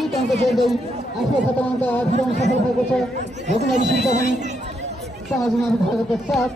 एक अङ्क जोड्दै आफ्नो खातामा अङ्क 8 सफल भएको छ भोकमारी सुर्ता भने समाजमा भएको साथ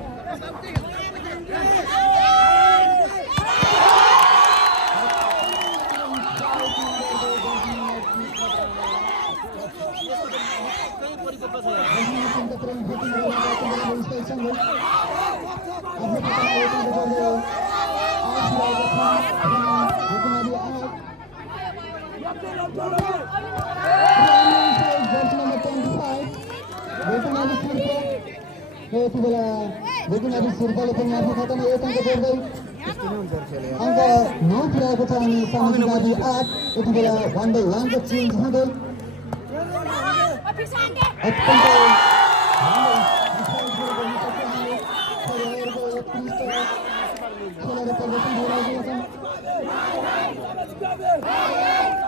भोकमारी सुर्ताले पनि आफ्नो खातामा एक अङ्क जोड्दै अङ्क 9 पुर्याएको छ अनि समाजवादी 8 यति बेला वान बाई वानको चेन्ज हुँदै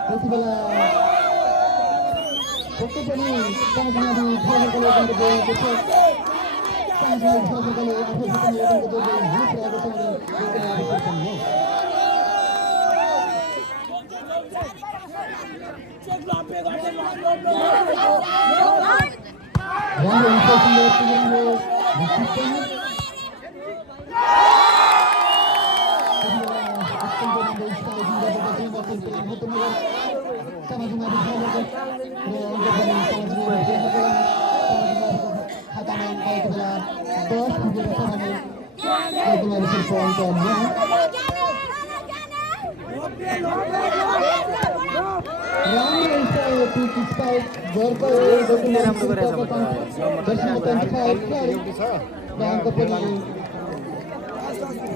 यति बेला पक्कै पनि समाजवादी खेलको अङ्क जोडेको छ समाजवादी आफ्नो खातामा एक अङ्क जोड्दै 9 पुर्याएको छ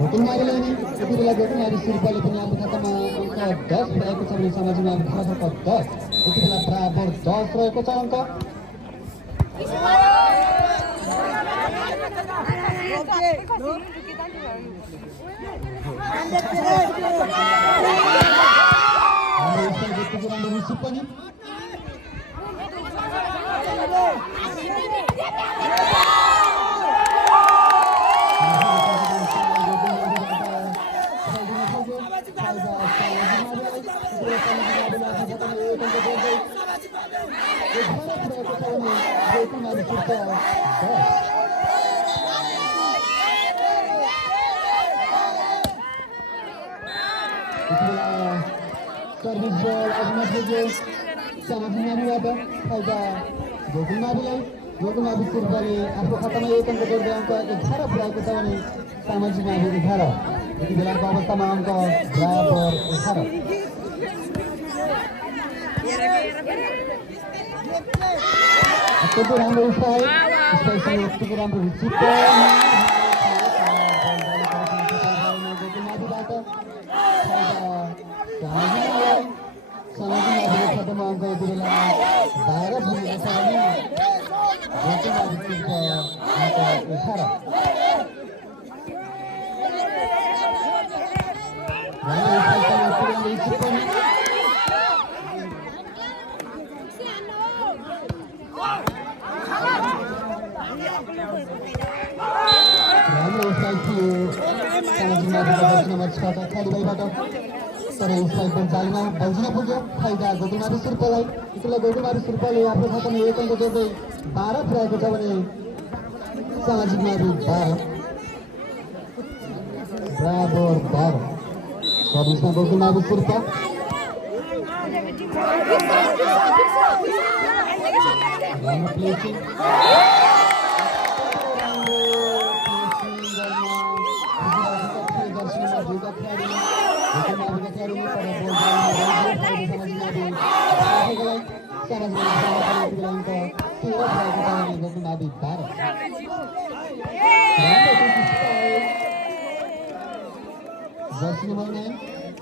भोकमारीले नि यति बेला भोकमारी सुर्ताले पनि आफ्नो खातामा अङ्क 10 रहेको छ भने समाजमा खर्चको 10 यति बेला बराबर 10 रहेको छ अङ्क पनि सर्भिस बल अभिनव समाजवादीबाट फाइदा भोकमारी सुर्ताले आफ्नो खातामा एक अङ्क जोड्दै अङ्क 11 पुर्याएको छ भने समाजवादी 11 यति बेलाको अवस्थामा अङ्क बराबर 11 अत्यन्तै राम्रो स्ट्राइकसँग यतिको राम्रो रिसिभ समाजवादीको खातामा अङ्क यति बेला 12 पुगेको छ भने भोकमारी सुर्ता अङ्क 18 नम्बर 6 का खेलाडीबाट तर स्ट्राइक पनि जालीमा बल्झिन पुग्यो फाइदा भोकमारी सुर्तालाई यति बेला भोकमारी सुर्ताले आफ्नो खातामा एक अङ्क जोड्दै 12 पुर्याएको छ भने समाजवादी 12 बराबर 12 सर्भिसमा भोकमारी सुर्ता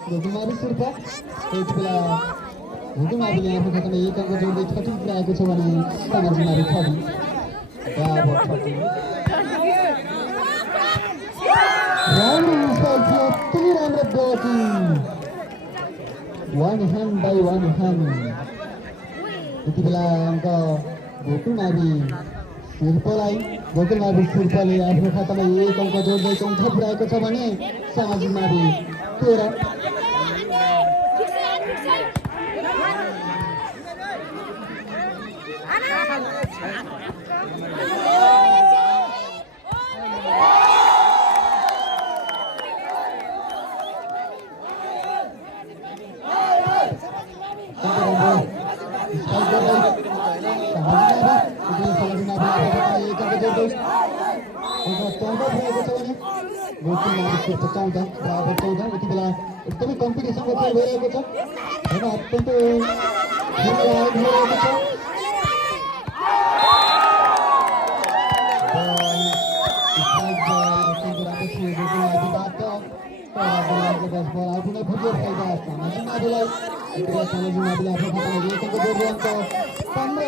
भोकमारी सुर्ता यति बेला गोकुलमाविले आफ्नो खातामा 1 अङ्क जोड्दै 30 पुर्याएको छ भने सामाजिक मावि 30 बराबर 30 राम्रो स्ट्राइक थियो यति राम्रो batting one hand by one hand यति बेला अङ्क गोकुलमावि शिल्पलाई गोकुलमावि शिल्पले आफ्नो खातामा 1 अङ्क जोड्दै 4 पुर्याएको छ भने सामाजिक मावि 13 यति बेला एकदमै कम्पिटिसनको खेल भइरहेको छ होइन अत्यन्तै भइरहेको छ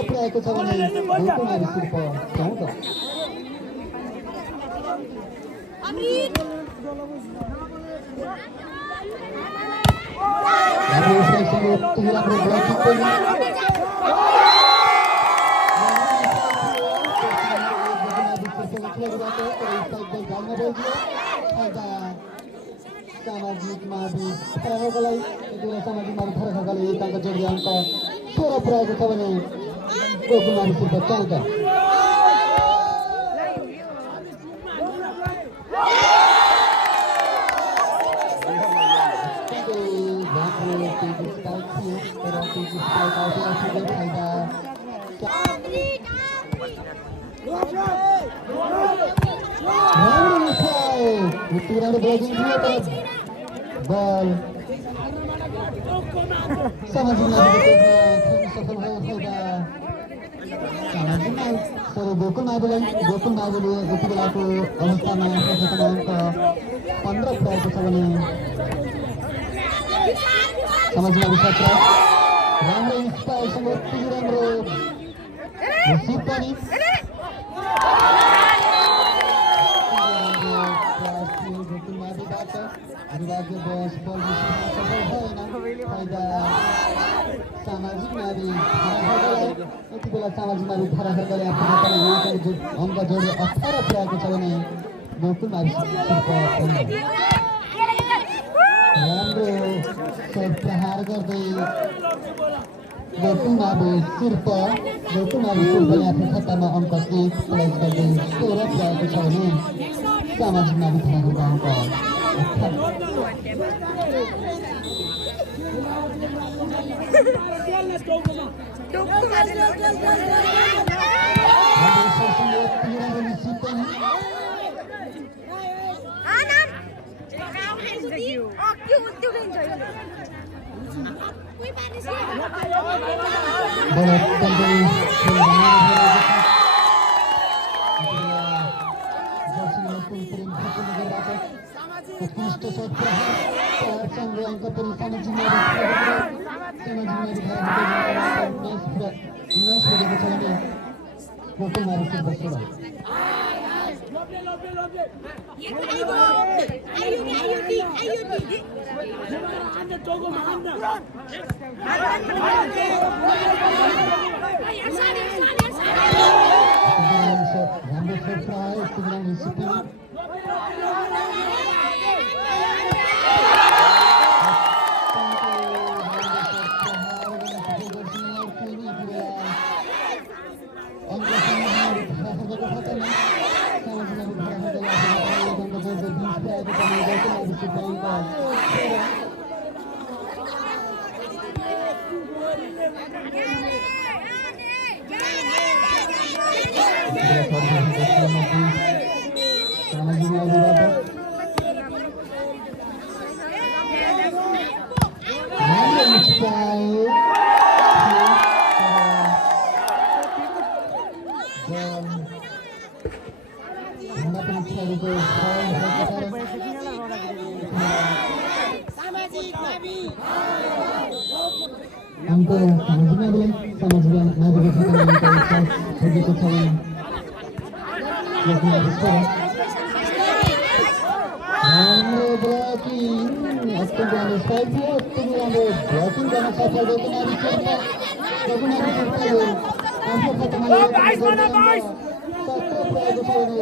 पुर्याएको छ भने गोकुलमावि शिल्प 14 सामाजिक मावि फरकलाई सामाजिक मावि फरकले 1 अङ्क जोड्दै अङ्क 16 पुर्याएको छ भने गोकुलमावि शिल्प 14 बल सामाजिक गोकुलमाविले यति बेलाको अवस्थामा अङ्क 15 पुर्याएको छ भने सामाजिक मावि 17 राम्रो इन्स्पायरसँग यति राम्रो रिसिभ पनि गोकुलमाविबाट अनिवार्य बस बल सफल भएन फाइदा सामाजिक मावि यति बेला सामाजिक मावि फरकले आफ्नो खातामा 1 अङ्क जोड्दै 18 पुर्याएको छ भने गोकुलमावि शिल्प राम्रो प्रहार गर्दै गोकुलमावि शिल्पले आफ्नो खातामा अङ्क 1 प्लस गर्दै 16 पुर्याएको छ भने सामाजिक मावि फरकको अङ्क 1 अंक सामाजिक माध्यम भोगेको छ राम्रो ब्लकिङ अत्यन्त राम्रो स्ट्राइक थियो अत्यन्त राम्रो ब्लकिङ गर्न सफल रघुनाथ शेर्पा आफ्नो खातामा 17 पुऱ्याएको छ भने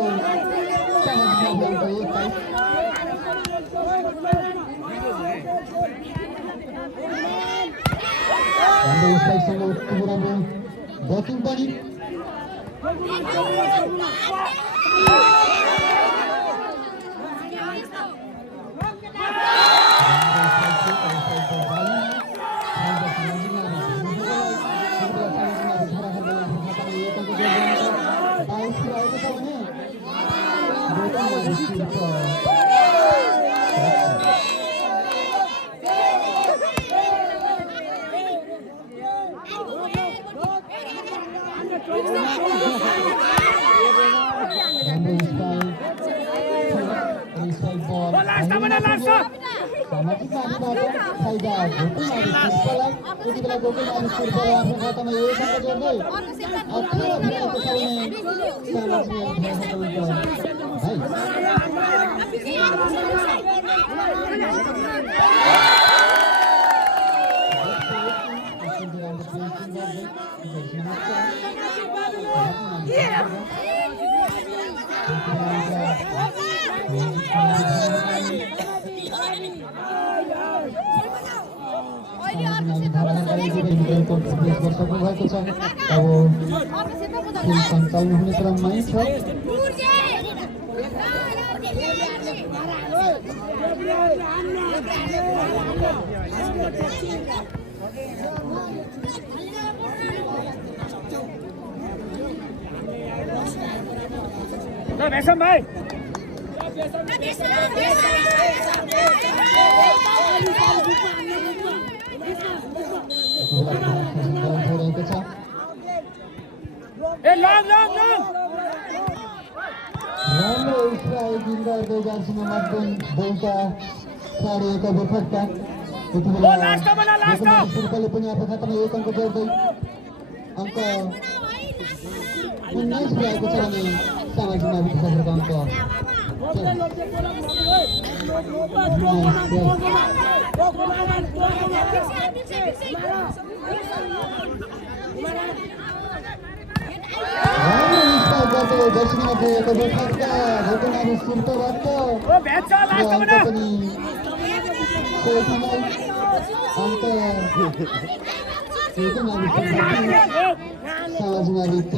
राम्रो स्ट्राइकसँग उत्तिकै राम्रो ब्लकिङ पनि सामाजिक माध्यमबाट फाइदा गोकुलमारी शेर्पालाई त्यति बेला गोकुलमारी शेर्पाले आफ्नो खातामा एक अङ्क जोड्दै 18 पुऱ्याएको छ भने भएको छ अब खेल सञ्चालन हुने क्रममै छ भाइ राम्रो स्ट्राइकिङ गर्दै जान्छन् मध्यम बेलका साढे 1 ओभर फट्टा त्यति बेला शेर्पाले पनि आफ्नो खातामा एक अङ्क जोड्दै अङ्क 19 पुऱ्याएको छ भने सामाजिक माध्यम क्षेत्रको अङ्क दर्शनमा गएको बेफाइदा गोकुलमारी शेर्पाबाट पनि सोहीलाई अन्त समाजवादी 1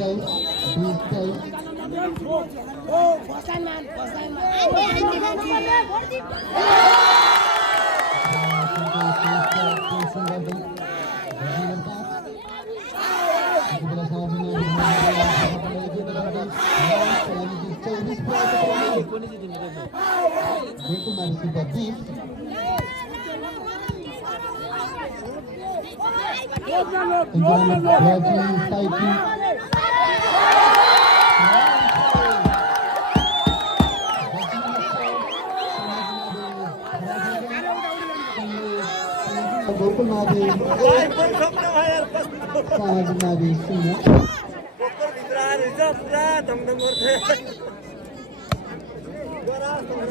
बराबर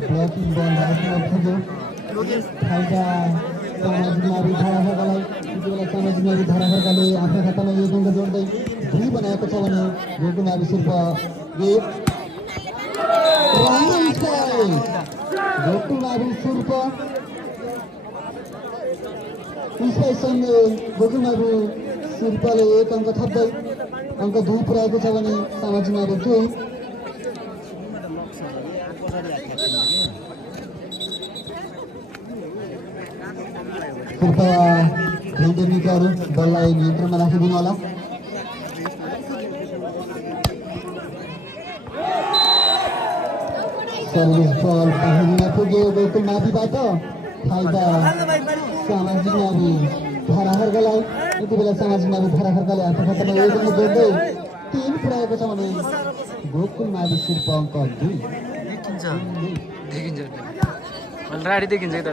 ब्लॉकिंग बॉल फाइदा समाजमारी धाराहरूलाई त्यतिबेला समाजमारी धाराहरूले आफ्नो खातामा एक अङ्क जोड्दै 2 बनाएको छ भने गोकुलमारी शेर्पा 1 राम्रो गोकुलमावी सुर्प स्पाइसँगै गोकुलमावी सुर्पले 1 अङ्क थप्दै अङ्क 2 पुर्याएको छ भने सामाजिक मावी 2 कृपया खेलप्रेमीहरू बललाई नियन्त्रणमा राखिदिनु होला। सर्भिस बल बाहिरमा पुग्यो गोकुलमावीबाट फाइदा सामाजिक मावी धराखर्कलाई। यति बेला सामाजिक मावी धराखर्कले आफ्नो खातामा 1 अङ्क जोड्दै 3 पुर्याएको छ भने गोकुलमावी सुर्प अङ्क 2 देखिन्छ अलरेडी देखिन्छ कि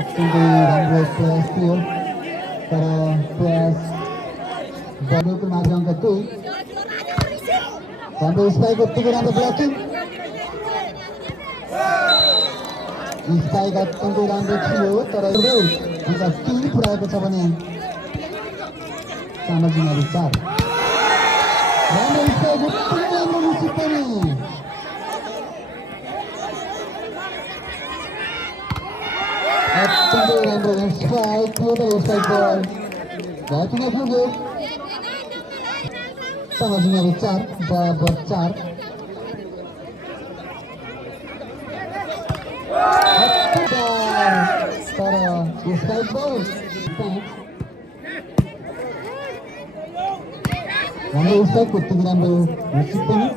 अत्यन्तै राम्रो प्रयास थियो तर प्रयास गोकुलमावी अङ्क 2 राम्रो स्पाइक उत्तिकै राम्रो ब्लकिङ स्पाइक अत्यन्तै राम्रो थियो तर अङ्क 3 पुर्याएको छ भने सामाजिक मावी 4 राम्रो स्पाइक उत्तिकै राम्रो निश्चित पनि अत्यन्तै राम्रो स्ट्राइक थियो तर स्ट्राइक बल घाँटीमा पुग्यो सामाजिक मावी 4 बराबर 4 तर स्ट्राइक बल 5 राम्रो स्ट्राइक उत्तिकै राम्रो निश्चित पनि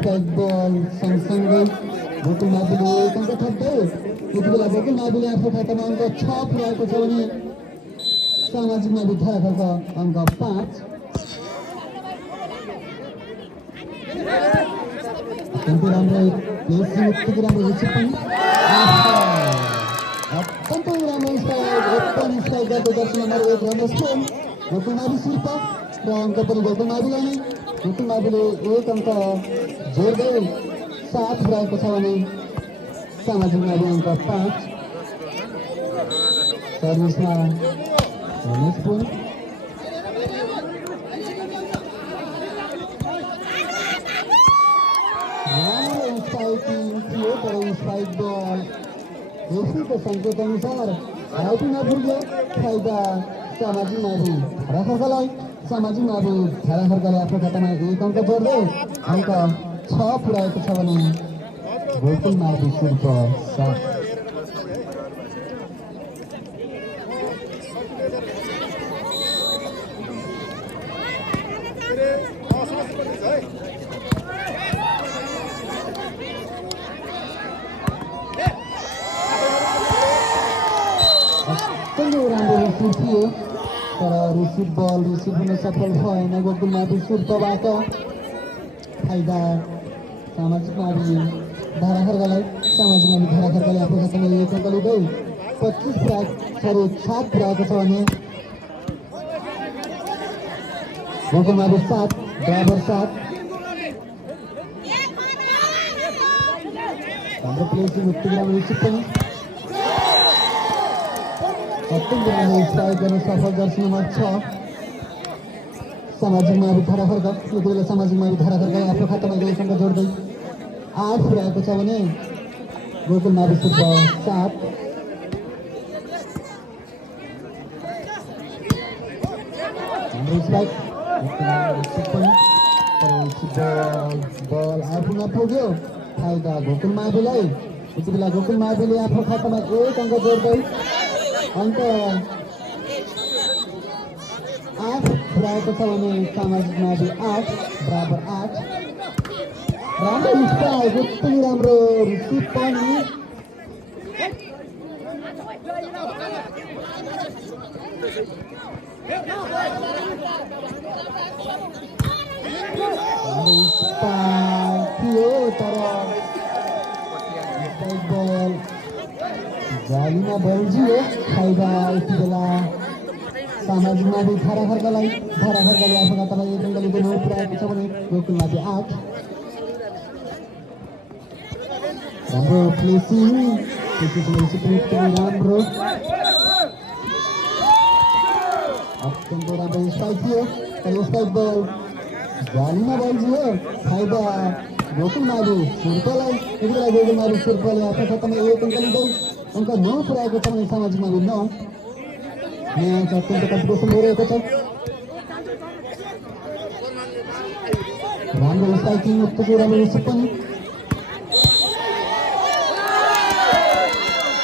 स्ट्राइक बल सँगसँगै गोकुलमावीले 1 अङ्क थप्दै यति बेला गोकुलमावीले आफ्नो खातामा अङ्क 6 पुर्याएको छ भने सामाजिक मावी धराखर्क अङ्क 5 अत्यन्तै राम्रो प्लेसिङ उत्तिकै राम्रो रिसिभ पनि अत्यन्तै राम्रो स्ट्राइक ओपन स्ट्राइक गर्दै दर्शक नम्बर 1 रमेश पोल गोकुलमावी सुर्प र अङ्क पनि गोकुलमावीलाई नै गोकुलमावीले 1 अङ्क जोड्दै 7 पुर्याएको छ भने सामाजिक मावी अङ्क 5 सर्भिसमा रमेश पोल राम्रो स्पाइकिङ थियो तर स्पाइक बल रेफ्रीको सङ्केत अनुसार घाइटीमा पुग्यो फाइदा सामाजिक मावी धराखर्कलाई। सामाजिक मावी धराखर्कले आफ्नो खातामा 1 अङ्क जोड्दै अङ्क 6 पुर्याएको छ भने गोकुलमावी सुर्प 7 अत्यन्तै राम्रो रिसिभ थियो तर रिसिभ बल रिसिभ हुन सफल भएन गोकुलमावी सुर्पबाट फाइदा सामाजिक मावी धराखर्कलाई। सामाजिक मावी धराखर्कले आफ्नो खातामा 1 अङ्क लिँदै 7 पुर्याएको छ भने गोकुलमावी 7 बराबर 7 राम्रो प्लेसिङ उत्तिकै राम्रो रिसिभ पनि अत्यन्तै राम्रो स्ट्राइक गर्न सफल जर्सी नम्बर 6 सामाजिक मावी धराखर्क। यति बेला सामाजिक मावी धराखर्कले आफ्नो खातामा 1 अङ्क जोड्दै 8 पुर्याएको छ भने गोकुलमावी सुर्प 7 हाम्रो स्ट्राइक बल आफूमा पुग्यो फाइदा गोकुलमावीलाई। यति बेला गोकुलमावीले आफ्नो खातामा 1 अङ्क जोड्दै अङ्क 8 पुर्याएको छ भने सामाजिक मावी 8 बराबर 8 राम्रो स्ट्राइक उत्तिकै राम्रो रिसिभ पनि थियो तर बल जालीमा बल्झियो फाइदा। यति बेला सामाजिक मावी धराखर्कले आफ्नो खातामा 1 अङ्क लिँदै 9 पुर्याएको छ भने गोकुलमावी 8 राम्रो प्लेसिङ त्यसपछि स्प्रिट राम्रो अत्यन्त राम्रो स्ट्राइक थियो तर स्ट्राइक बल जालीमा बल्झियो फाइदा गोकुलमारी शेर्पालाई यति बेला गोकुलमारी शेर्पाले आफ्नो खातामा 1 अङ्क लिँदै अङ्क 9 पुर्याएको छ भने सामाजिक मावि 9 म्याच अत्यन्त कम्पिटिसन भइरहेको छ राम्रो स्ट्राइकिङ उत्तिकै राम्रो रिसिभ पनि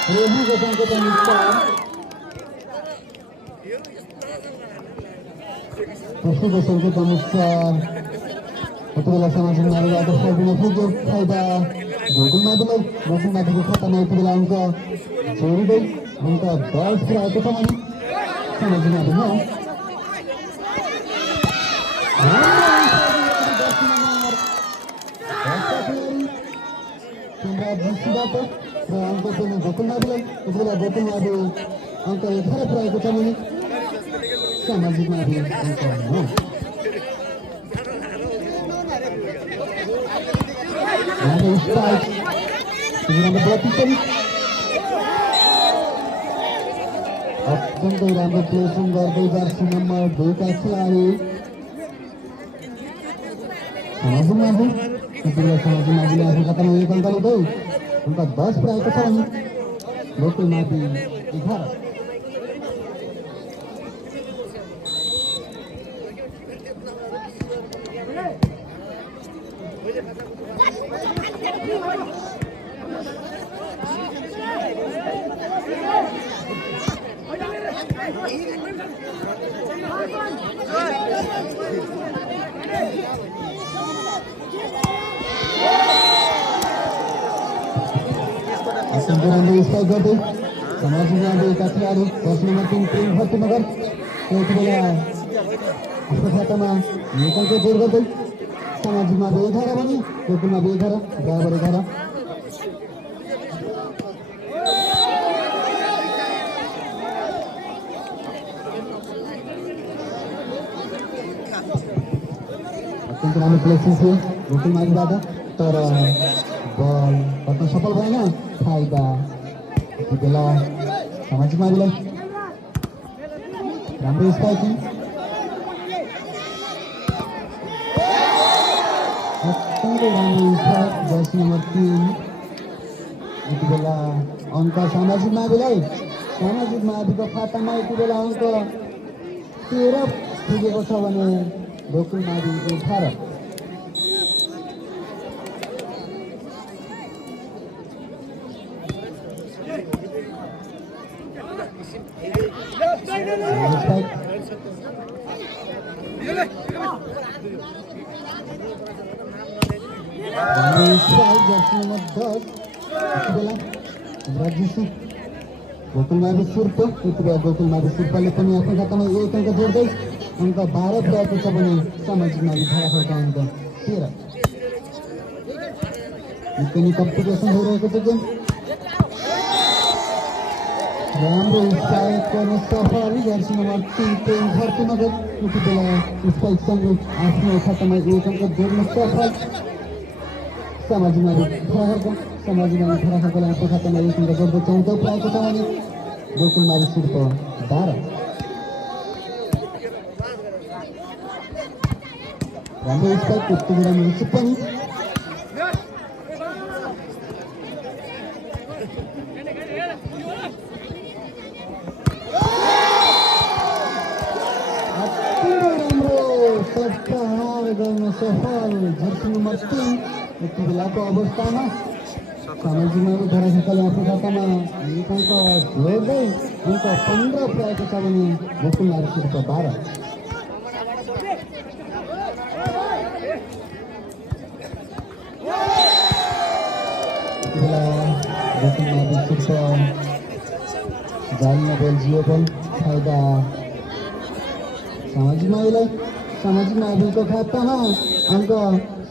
रेबुको सङ्केत अनुसार त्यसको सङ्केत अनुसार यति बेला सामाजिक माविबाट सर्दिन पुग्यो फाइदा गोकुलमाविको खातामा यति बेला अङ्क जोडिँदै अङ्क 10 पुऱ्याएको छ भने सामाजिक मावि 9 र अङ्क पनि गोकुलमाविलाई यति बेला गोकुलमावि अङ्क 11 पुऱ्याएको छ भने सामाजिक मावि अङ्क 9 राम्रो स्ट्राइक राम्रो ब्लकिङ पनि अत्यन्तै राम्रो प्लेसिङ गर्दै जर्सी नम्बर 2 का खेलाडी सामाजिक मावि यति बेला सामाजिक माविले आफ्नो खातामा 1 अङ्क लिँदै अङ्क 10 पुऱ्याएको छ भने गोकुलमावि 11 स्ट्राइक गर्दै सामाजिक माविका खेलाडी जर्सी नम्बर 3 प्रेम भट्टनगर यति बेला आफ्नो खातामा 1 अङ्क जोड गर्दै सामाजिक मावि 11 भने गोकुलमावि 11 बराबर 11 अत्यन्त राम्रो प्लेसिङ थियो गोकुलमाविबाट तर बल गर्न सफल भएन फाइदा यति बेला सामाजिक माविलाई राम्रो स्ट्राइकिङ अत्यन्तै राम्रो स्ट्राइक जर्सी नम्बर 3 यति बेला अङ्क सामाजिक माविको खातामा यति बेला अङ्क 13 पुगेको छ भने गोकुलमावि 18 जर्सी नम्बर 10 यति बेला ब्राजिसी गोकुलमावि शेर्पा यति बेला गोकुलमावि शेर्पाले पनि आफ्नो खातामा 1 अङ्क जोड्दै अङ्क 12 पुऱ्याएको छ भने सामाजिक मावि धाराफलका अङ्क 13 निकै नै कम्पिटिसन भइरहेको छ गेम राम्रो स्ट्राइक गर्न सफल जर्सी नम्बर 3 प्रेम भट्टनगर यति बेला स्ट्राइकसँगै आफ्नो खातामा 1 अङ्क जोड्न सफल सामाजिक मावि धाराफलकाले आफ्नो खातामा 1 अङ्क जोड्दै 14 पुऱ्याएको छ भने गोकुलमावि शेर्पा 12 राम्रो स्ट्राइक उत्तिकै राम्रो रिसिभ पनि गर्न सफल जर्सी नम्बर 3 यति बेलाको अवस्थामा सामाजिक मावि धाराफलकाले आफ्नो खातामा 1 अङ्क जोड्दै अङ्क 15 पुऱ्याएको छ भने गोकुलमावि शेर्पा 12 गोकुलमावि शेर्पा जालीमा बल्झियो बल फाइदा सामाजिक माविको खातामा अङ्क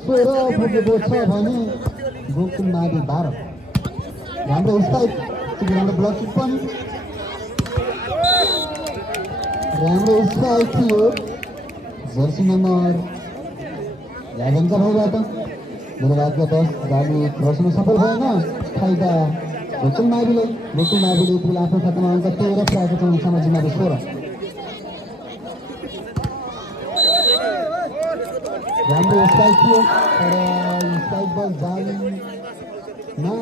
16 पुगेको छ भने गोकुलमावि 12 राम्रो स्ट्राइक राम्रो ब्लकिङ पनि राम्रो स्ट्राइक थियो जर्सी नम्बर 11 का भाइबाट निर्वाचक 10 जाली क्रसमा सफल भएन फाइदा गोकुल माविले यति बेला आफ्नो खातामा अङ्क 13 पुऱ्याएको छ भने सामाजिक मावि 16। राम्रो स्ट्राइक थियो तर स्ट्राइक बल जालीमा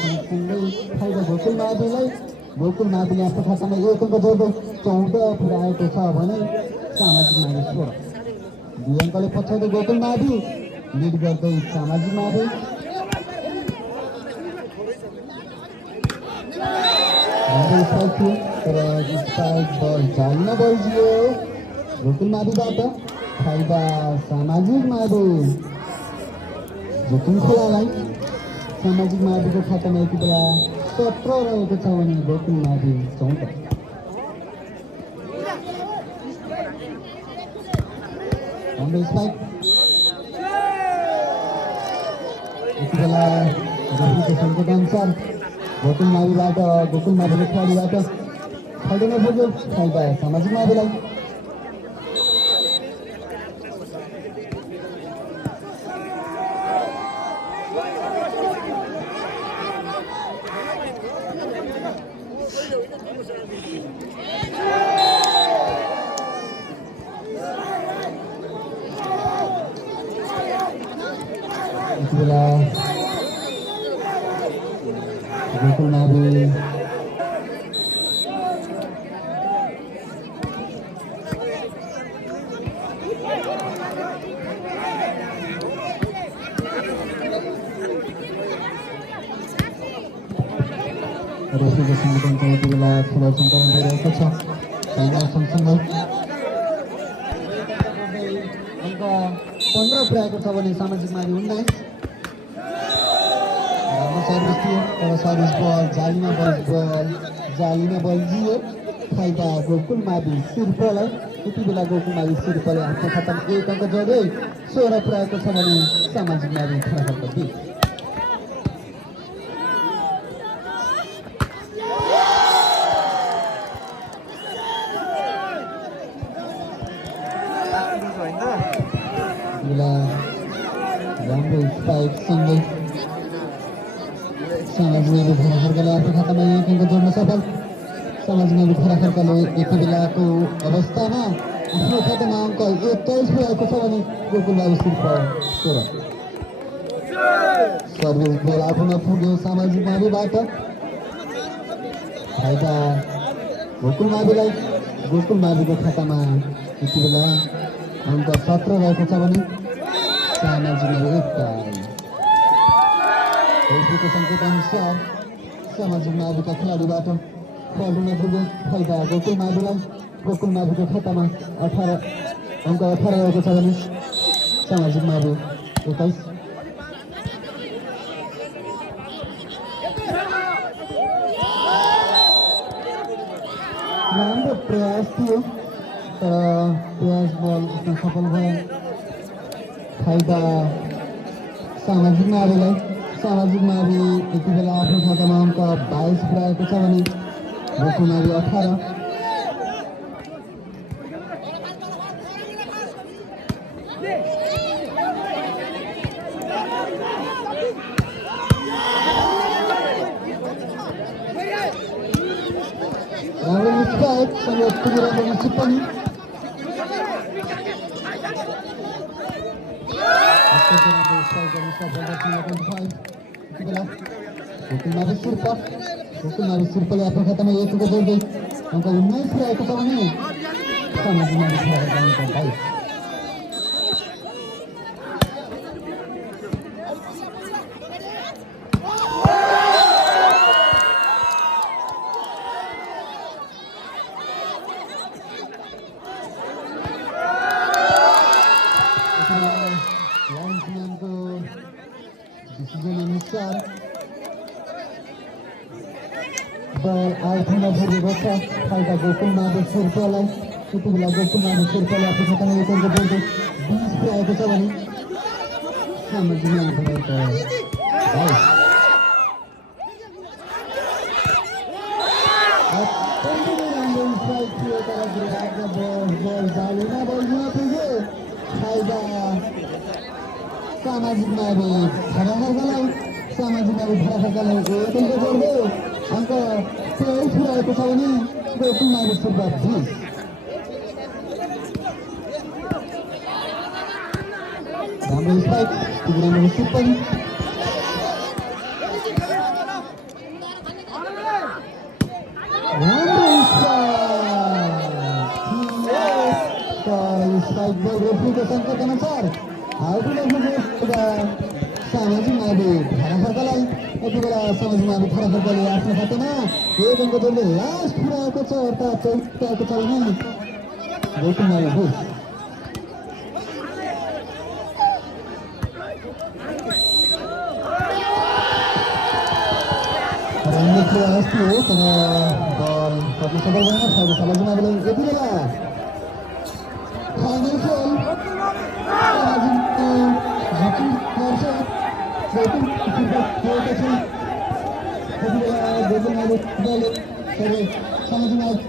सँगसँगै फाइदा गोकुल माविले आफ्नो खातामा 1 अङ्क जोड्दै 14 पुऱ्याएको छ भने सामाजिक मावि 16। 2 अङ्कले पछाडि गोकुल मावि लिड गर्दै सामाजिक मावि। राम्रो स्ट्राइक थियो तर स्ट्राइक बल जालीमा बल्झियो। गोकुल माविबाट फाइदा सामाजिक मावि। जोखिम खोलालाई सामाजिक माविको खातामा यति बेला 17 रहेको छ भने गोकुल मावि 14। राम्रो स्ट्राइक यति बेला रेफ्रीको सङ्केत अनुसार गोकुल माविले खेलाडीबाट खेल्न पुग्यो फाइदा सामाजिक माविलाई। यति बेला गोकुल मावि रेफ्रीको सङ्केत यति बेला खेल सञ्चालन भइरहेको छ। सँगसँगै अङ्क 15 पुऱ्याएको छ भने सामाजिक मावि 19। राम्रो सर्भिस थियो तर सर्भिस बल जालीमा बल्झियो फाइदा गोकुल मावि 13लाई। यति बेला गोकुल मावि 13ले आफ्नो खातामा 1 अङ्क जोड्दै 16 पुऱ्याएको छ भने सामाजिक मावि 20। राम्रो स्ट्राइकसँगै सामाजिक मावि खराखर्काले आफ्नो खातामा 1 अङ्क जोड्न सफल। सामाजिक मावि खराखर्काले यति बेलाको अवस्थामा आफ्नो खातामा अङ्क 21 पुऱ्याएको छ भने गोकुल मावि 16। सर्भिस बल आफूमा पुग्यो सामाजिक माविबाट फाइदा गोकुल माविलाई। गोकुल माविको खातामा यति बेला अङ्क 17 रहेको छ भने सामाजिक मावि 21। रेफ्रीको सङ्केत अनुसार सामाजिक माविका खेलाडीबाट खेल्न पुग्यो फाइदा गोकुल माविलाई। गोकुल माविको खातामा अङ्क 18 रहेको छ भने सामाजिक मावि 21। राम्रो प्रयास थियो तर प्रयास बल उठ्न सफल भयो फाइदा सामाजिक माविलाई। सामाजिक मावि यति बेला आफ्नो खातामा अङ्क 22 पुऱ्याएको छ भने गोकुल मावि 18। राम्रो स्ट्राइक सँगै पुगिरहेको टिप्पणी गोकुल मावि 13ले आफ्नो खातामा 1 अङ्क जोड्दै अङ्क 19 पुऱ्याएको छ भने सामाजिक मावि 22। लाइन्सम्यानको डिसिजन अनुसार बल आउटमा पुगेको छ फाइदा गोकुल मावि 13लाई। यति बेला गोकुल मावि 13ले आफ्नो खातामा 1 अङ्क जोड्दै 20 पुऱ्याएको छ भने सामाजिक मावि 22। राम्रो स्ट्राइक थियो तर बल जालीमा बल्झिन पुग्यो फाइदा सामाजिक मावि खराखर्कालाई। सामाजिक मावि धराफर्कालाई एकैको जोड्दै अङ्क 23 पुऱ्याएको छ भने गौतममावि सुब्बा 20 राम्रो स्ट्राइक राम्रो सुपर स्ट्राइक बल रेफ्रीको सङ्केत अनुसार सामाजिक मावि धराफर्कालाई यति बेला सामाजिक मावि धराफर्काले आफ्नो खातामा एक अङ्क जोड्दै लास्ट पुऱ्याएको छ अर्थात् 24 पुऱ्याएको छ भने गौतममावि 20 राम्रो प्रयास थियो तर बल कति सफल भएन सामाजिक माविलाई यति बेला फाइनल खेल सामाजिक